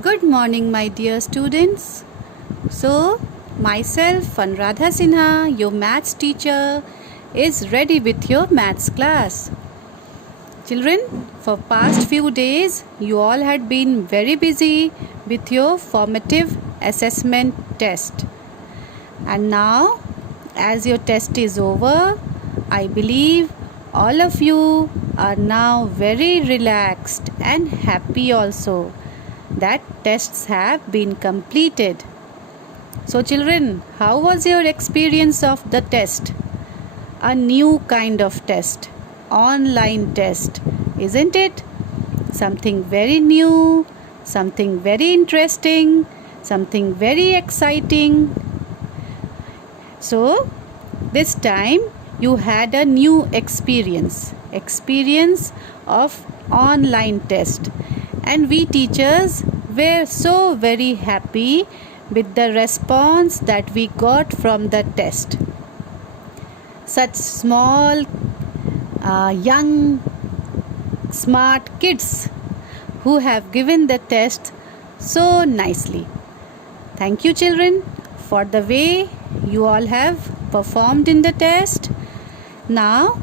Good morning, my dear students. So, myself, Anuradha Sinha, your maths teacher, is ready with your maths class. Children, for past few days, you all had been very busy with your formative assessment test. And now, as your test is over, I believe all of you are now very relaxed and happy also that tests have been completed. So children, how was your experience of the test? A new kind of test, online test, isn't it? Something very new, something very interesting, something very exciting. So this time you had a new experience of online test, and we teachers were so very happy with the response that we got from the test. Such small young smart kids who have given the test so nicely. Thank you children for the way you all have performed in the test. Now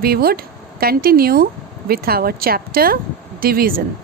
we would continue with our chapter division.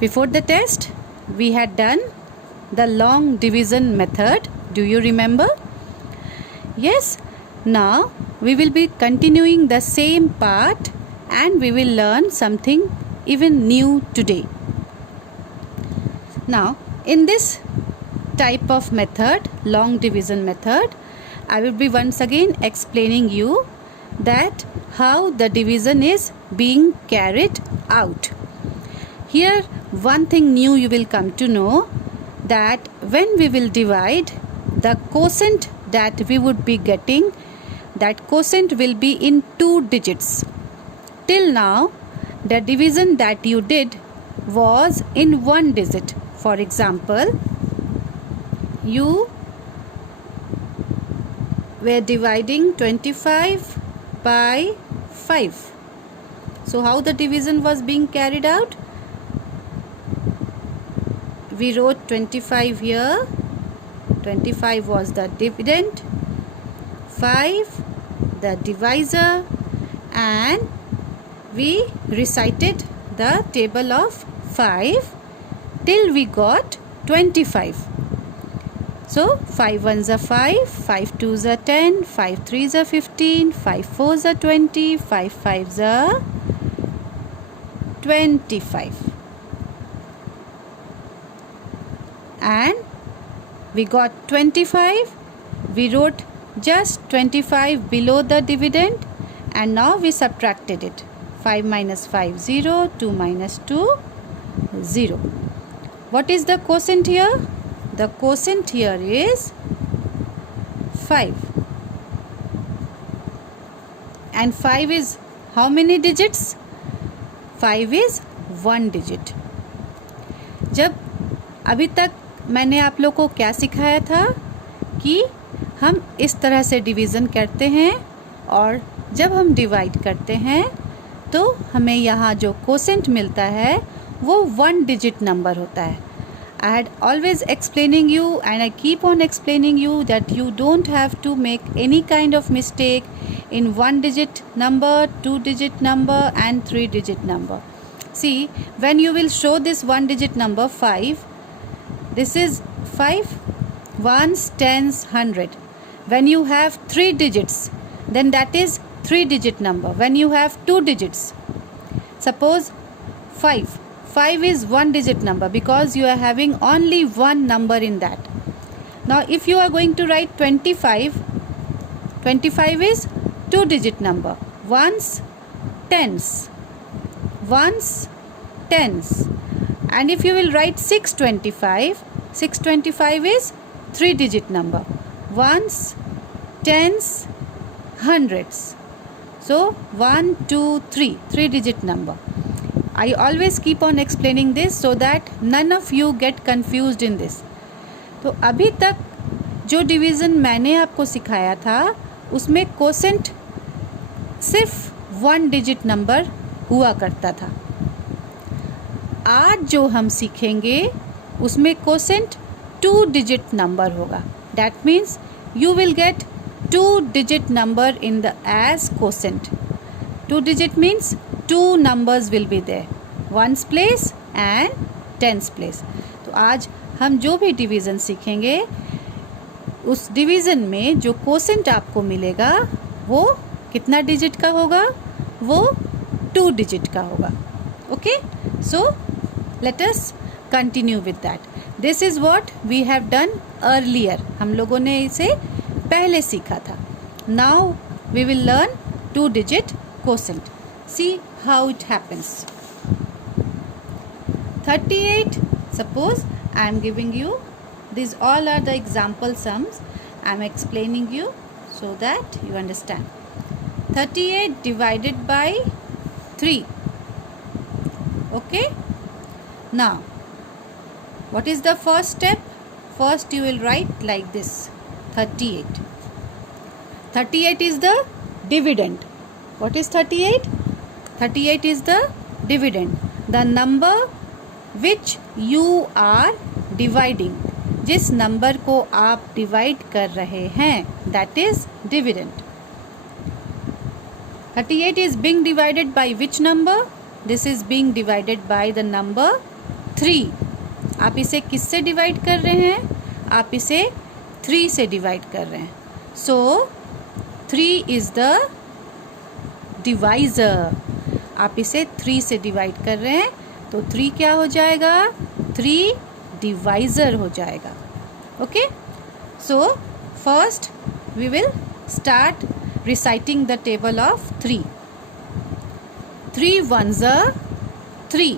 Before the test we had done the long division method. Do you remember? Yes. Now we will be continuing the same part and we will learn something even new today. Now in this type of method, long division method, I will be once again explaining you that how the division is being carried out. Here one thing new you will come to know, that when we will divide, the quotient that we would be getting, that quotient will be in 2 digits. Till now the division that you did was in 1 digit. For example, you were dividing 25 by 5. So how the division was being carried out? We wrote 25 here, 25 was the dividend, 5 the divisor, and we recited the table of 5 till we got 25. So 5 ones are 5, 5 twos are 10, 5 threes are 15, 5 fours are 20, 5 fives are 25. And we got 25. We wrote just 25 below the dividend, and now we subtracted it. 5 minus 5 0, 2 minus 2 0. What is the quotient here? The quotient here is 5. And 5 is how many digits? 5 is 1 digit. जब अभी तक मैंने आप लोग को क्या सिखाया था कि हम इस तरह से डिवीज़न करते हैं, और जब हम डिवाइड करते हैं तो हमें यहाँ जो कोसेंट मिलता है वो 1 डिजिट नंबर होता है. I had always explaining you and I keep on explaining you that you don't have to make any kind of mistake in 1 digit number, 2 digit number and 3 digit number. See, when you will show this 1 digit number 5, this is 5 ones, tens, 100. When you have 3 digits, then that is 3 digit number. When you have 2 digits, suppose 5 is 1 digit number because you are having only one number in that. Now if you are going to write 25, 25 is 2 digit number. Ones, tens. Ones, tens. And if you will write 625, 625 is 3 digit number. Ones, tens, hundreds. So 1, 2, 3, 3 digit number. I always keep on explaining this so that none of you get confused in this. तो अभी तक जो division मैंने आपको सिखाया था उसमें quotient सिर्फ 1 डिजिट नंबर हुआ करता था. आज जो हम सीखेंगे उसमें कोसेंट 2 डिजिट नंबर होगा. That means you will get 2 digit number in the as quotient. 2 digit means 2 numbers will be there, ones place and tens place. तो आज हम जो भी डिवीज़न सीखेंगे उस डिवीज़न में जो क्वोशेंट आपको मिलेगा वो कितना डिजिट का होगा, वो 2 डिजिट का होगा. Okay, so let us continue with that. This is what we have done earlier. हम लोगों ने इसे पहले सीखा था. Now we will learn 2 digit quotient. See how it happens. 38, suppose I am giving you, these all are the example sums. I am explaining you so that you understand. 38 divided by 3. Okay, now what is the first step? First you will write like this, 38. 38 is the dividend. What is 38? 38 is the dividend. The number which you are dividing. जिस number को आप divide कर रहे हैं, that is dividend. 38 is being divided by which number? This is being divided by the number 3. आप इसे किससे divide कर रहे हैं? आप इसे 3 से डिवाइड कर रहे हैं. सो 3 इज द डिवाइज़र. आप इसे 3 से डिवाइड कर रहे हैं तो 3 क्या हो जाएगा? 3 डिवाइज़र हो जाएगा. Okay, so first we will start reciting the table of 3. 3 ones are 3.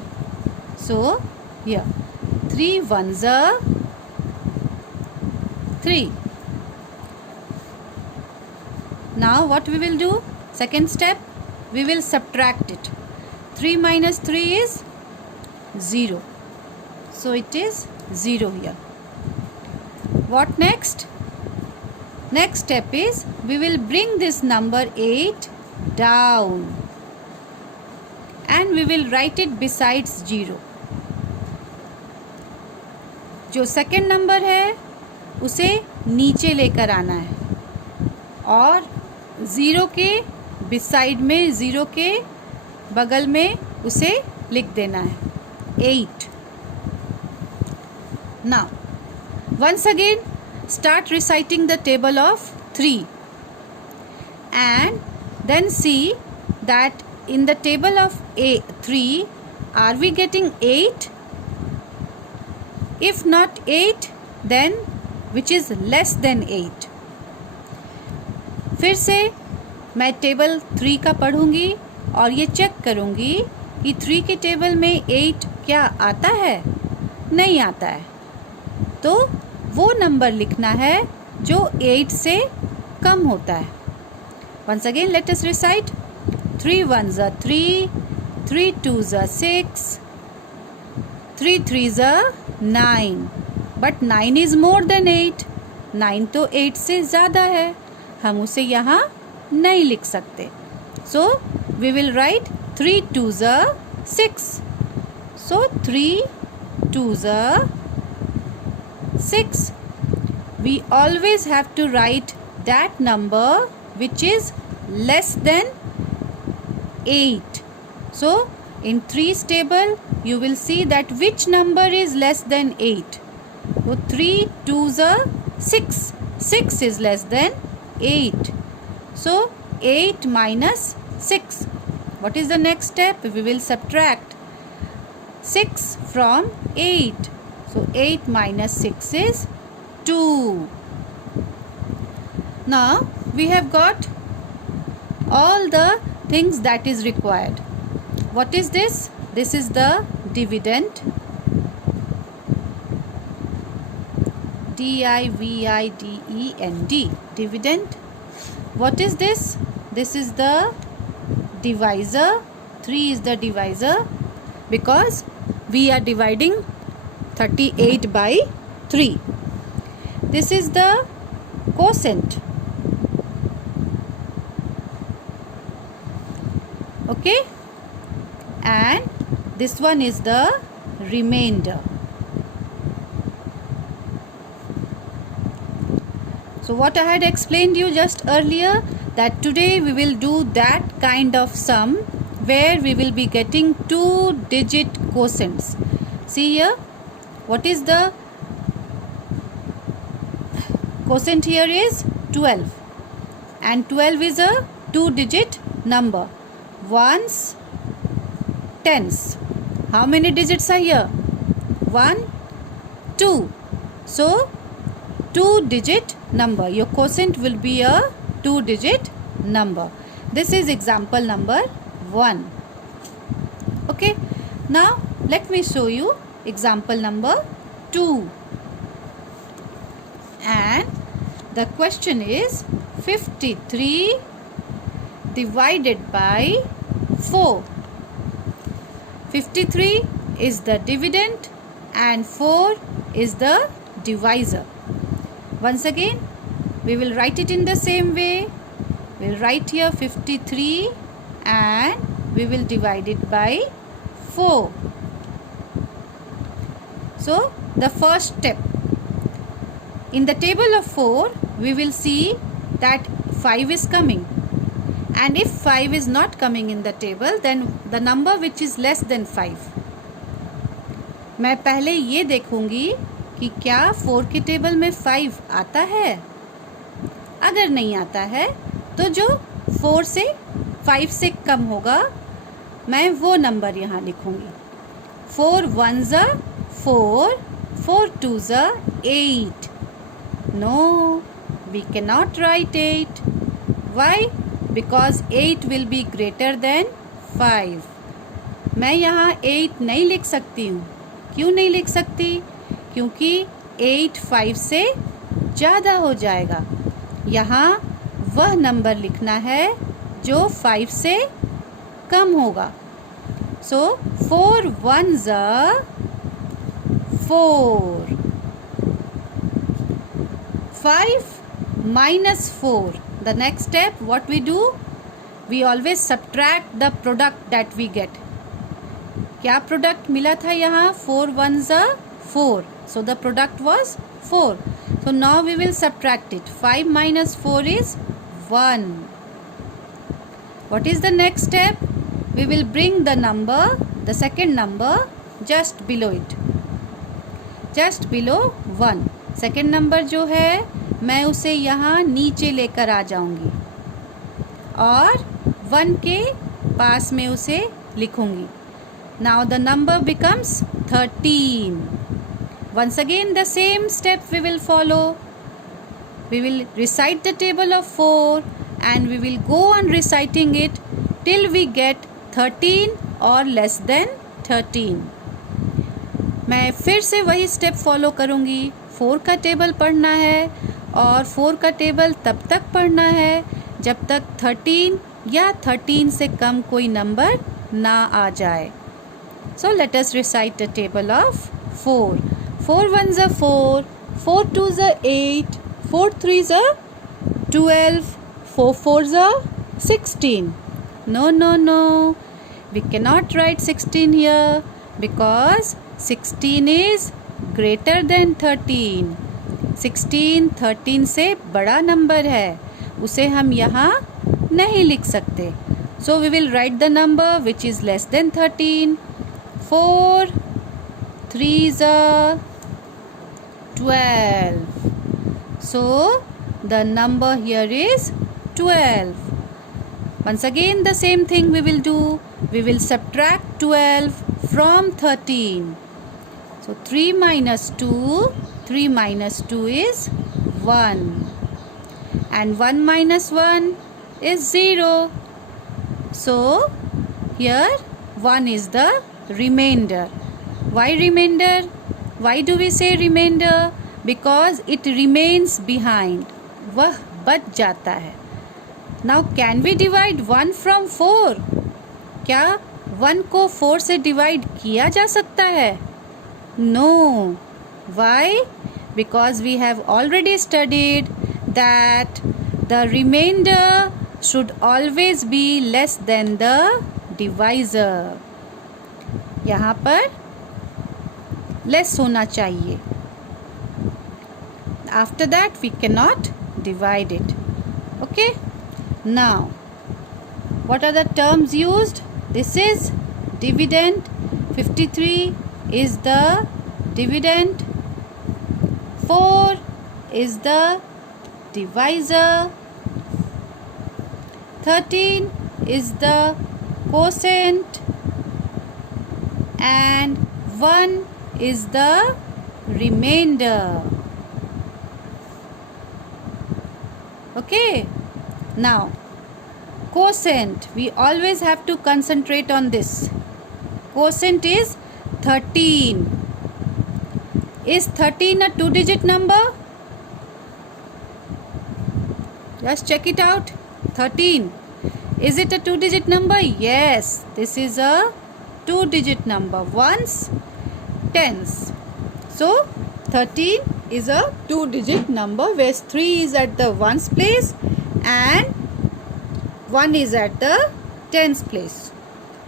So here 3 ones are 3. Now what we will do? Second step, we will subtract it. 3 minus 3 is 0. So it is 0 here. What next? Next step is we will bring this number 8 down and we will write it besides 0. जो second number है उसे नीचे लेकर आना है और 0 के beside में, 0 के बगल में उसे लिख देना है, 8. Now once again start reciting the table of 3 and then see that in the table of 3 are we getting 8? If not 8, then which is less than 8? फिर से मैं टेबल 3 का पढ़ूंगी और ये चेक करूंगी कि 3 के टेबल में 8 क्या आता है, नहीं आता है. तो वो नंबर लिखना है जो 8 से कम होता है. Once again let us recite. 3 ones are 3, 3 twos are 6, 3 threes are 9. But 9 is more than 8. 9 तो 8 से ज़्यादा है, हम उसे यहाँ नहीं लिख सकते. So we will write 3 twos are 6. So 3 twos are 6. We always have to write that number which is less than 8. So in 3's table you will see that which number is less than 8. So 3 twos are 6. 6 is less than 8. So 8 minus 6. What is the next step? We will subtract 6 from 8. So 8 minus 6 is 2. Now we have got all the things that is required. What is this? This is the dividend. D-I-V-I-D-E-N-D. Dividend. What is this? This is the divisor. 3 is the divisor because we are dividing 38 by 3. This is the quotient. Okay, and this one is the remainder. So what I had explained you just earlier, that today we will do that kind of sum where we will be getting 2-digit quotients. See here, what is the quotient here is 12, and 12 is a 2-digit number. Ones, tens. How many digits are here? 1, 2. So 2-digit number. Your quotient will be a 2-digit number. This is example number 1. Okay. Now let me show you example number 2. And the question is 53 divided by 4. 53 is the dividend and 4 is the divisor. Once again, we will write it in the same way. We will write here 53 and we will divide it by 4. So, the first step. In the table of 4, we will see that 5 is coming. And if 5 is not coming in the table, then the number which is less than 5. मैं पहले ये देखूंगी कि क्या 4 के table में 5 आता है. अगर नहीं आता है तो जो 4 से 5 से कम होगा, मैं वो नंबर यहाँ लिखूंगी. 4 ones are 4, 4 twos are 8. No, we cannot write 8. Why? Because 8 will be greater than 5. मैं यहाँ 8 नहीं लिख सकती हूँ. क्यों नहीं लिख सकती? क्योंकि 8 5 से ज़्यादा हो जाएगा. यहाँ वह नंबर लिखना है जो 5 से कम होगा. So 4 ones are 4. 5 minus 4. The next step, what we do? We always subtract the product that we get. क्या प्रोडक्ट मिला था यहाँ? 4 ones are 4. So the product was 4. So now we will subtract it. 5 minus 4 is 1. What is the next step? We will bring the number, the second number, just below it. Just below 1. Second number जो है, मैं उसे यहाँ नीचे लेकर आ जाऊंगी और 1 के पास में उसे लिखूंगी. Now the number becomes 13. Once again the same step we will follow. We will recite the table of 4 and we will go on reciting it till we get 13 or less than 13. मैं फिर से वही step follow करूँगी. 4 का table पढ़ना है और 4 का टेबल तब तक पढ़ना है जब तक 13 या 13 से कम कोई नंबर ना आ जाए. So let us recite the table of 4. 4 ones are 4, 4 twos are 8, 4 threes are 12, 4 fours are 16. No, no, no. We cannot write 16 here because 16 is greater than 13. 16 13 से बड़ा नंबर है, उसे हम यहाँ नहीं लिख सकते. So we will write the number which is less than 13. 4 threes are 12. So the number here is 12. Once again the same thing we will do. We will subtract 12 from 13. So 3 minus 2 is 1. And 1 minus 1 is 0. So here 1 is the remainder. Why remainder? Why do we say remainder? Because it remains behind. वह बच जाता है. Now can we divide 1 from 4? क्या 1 को 4 से divide किया जा सकता है? No. Why? Because we have already studied that the remainder should always be less than the divisor. यहाँ पर लेस होना चाहिए. After that we cannot divide it. Okay, now what are the terms used? This is dividend. 53 is the dividend. 4 is the divisor. 13 is the quotient, and 1 is the remainder. Okay, now quotient, we always have to concentrate on this. Quotient is 13. Is 13 a 2-digit number? Just check it out. 13, is it a 2-digit number? Yes, this is a 2-digit number. Ones, tens. So 13 is a 2-digit number, where 3 is at the ones place and 1 is at the tens place.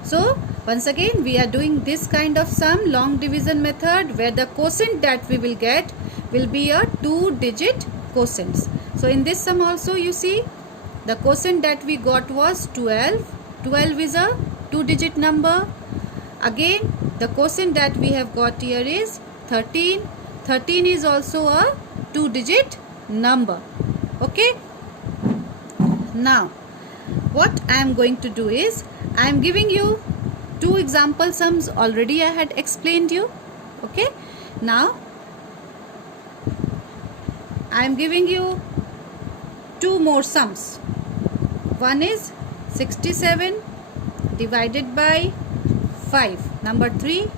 So once again we are doing this kind of sum, long division method, where the quotient that we will get will be a 2-digit quotient. So in this sum also you see the quotient that we got was 12. 12 is a 2-digit number. Again the quotient that we have got here is 13. 13 is also a 2-digit number. Okay, now what I am going to do is, I am giving you 2 example sums. Already I had explained you. Okay, now I am giving you 2 more sums. One is 67 divided by 5, number 3.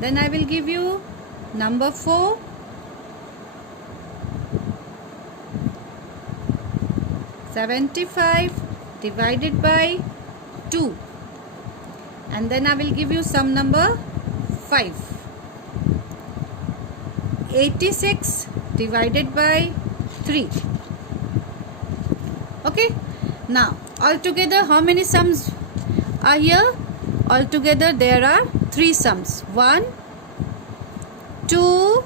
Then I will give you number 4, 75 divided by 2, and then I will give you sum number 5, 86 divided by 3. Okay, now altogether how many sums are here? Altogether there are 3 sums. 1, 2,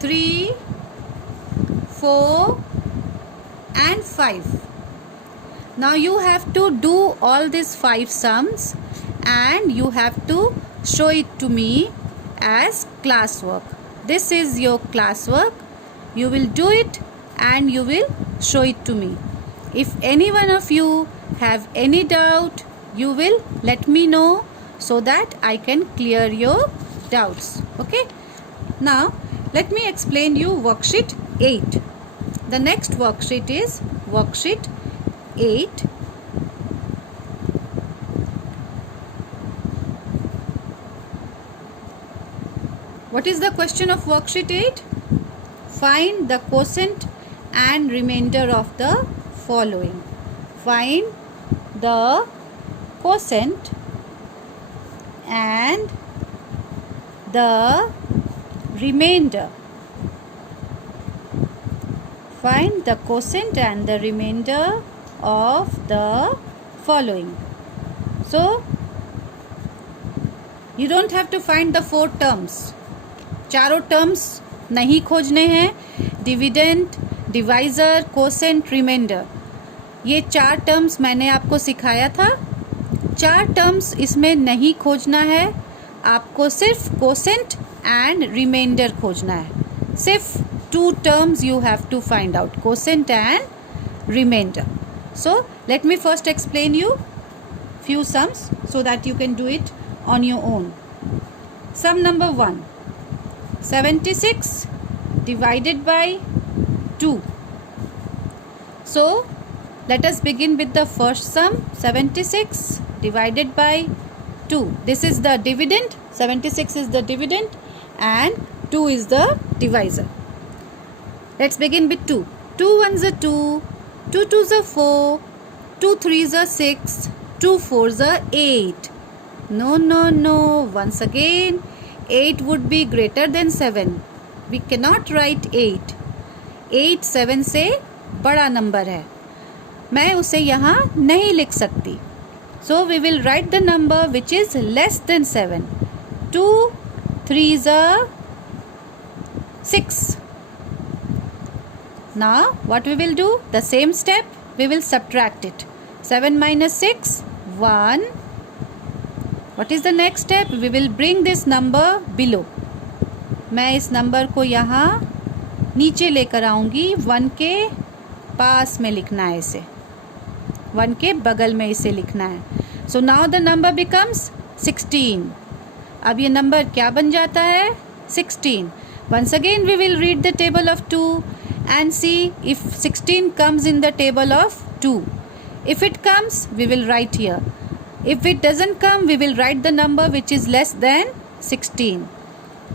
3, 4 and 5. Now you have to do all these 5 sums and you have to show it to me as classwork. This is your classwork. You will do it and you will show it to me. If any one of you have any doubt, you will let me know so that I can clear your doubts. Okay, now let me explain you worksheet 8. The next worksheet is worksheet 8. What is the question of worksheet 8? Find the quotient and remainder of the following. Find the quotient and the remainder. Find the quotient and the remainder of the following. So you don't have to find the 4 terms. चारों terms नहीं खोजने हैं. Dividend, divisor, quotient, reminder, ये 4 terms मैंने आपको सिखाया था. 4 terms इसमें नहीं खोजना है. आपको सिर्फ कोसेंट एंड रिमाइंडर खोजना है. सिर्फ 2 terms you have to find out, quotient and remainder. So let me first explain you few sums so that you can do it on your own. Sum number 1, 76 divided by 2. So let us begin with the first sum, 76 divided by 2. This is the dividend. 76 is the dividend and 2 is the divisor. Let's begin with 2. 2 ones are 2, 2 twos are 4, 2 threes are 6, 2 fours are 8. No. Once again, 8 would be greater than 7. We cannot write 8. 8 7 से बड़ा number है. मैं उसे यहाँ नहीं लिख सकती. So we will write the number which is less than 7. 2 3s are 6. Now what we will do? The same step, we will subtract it. 7 minus 6, 1. What is the next step? We will bring this number below. मैं इस number को यहाँ नीचे लेकर आऊँगी. 1 के पास में लिखना है इसे, 1 के बगल में इसे लिखना है. So now the number becomes 16. अब ये नंबर क्या बन जाता है? 16. Once again we will read the table of 2 and see if 16 comes in the table of 2. If it comes, we will write here. If it doesn't come, we will write the number which is less than 16.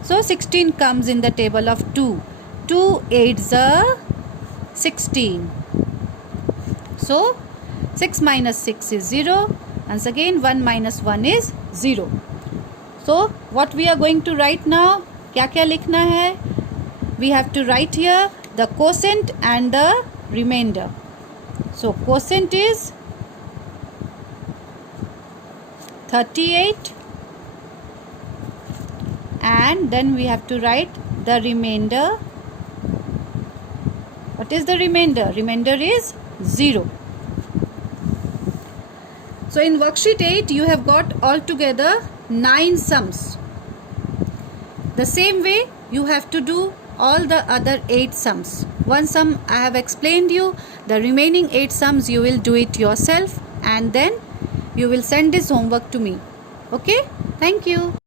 So 16 comes in the table of 2. 2 8s are 16. So 6 minus 6 is 0. Once again 1 minus 1 is 0. So what we are going to write now? क्या क्या लिखना है? We have to write here the quotient and the remainder. So quotient is 38 and then we have to write the remainder. What is the remainder? Remainder is 0. So in worksheet 8 you have got altogether 9 sums. The same way you have to do all the other 8 sums. One sum I have explained you. The remaining 8 sums you will do it yourself and then you will send this homework to me. Okay? Thank you.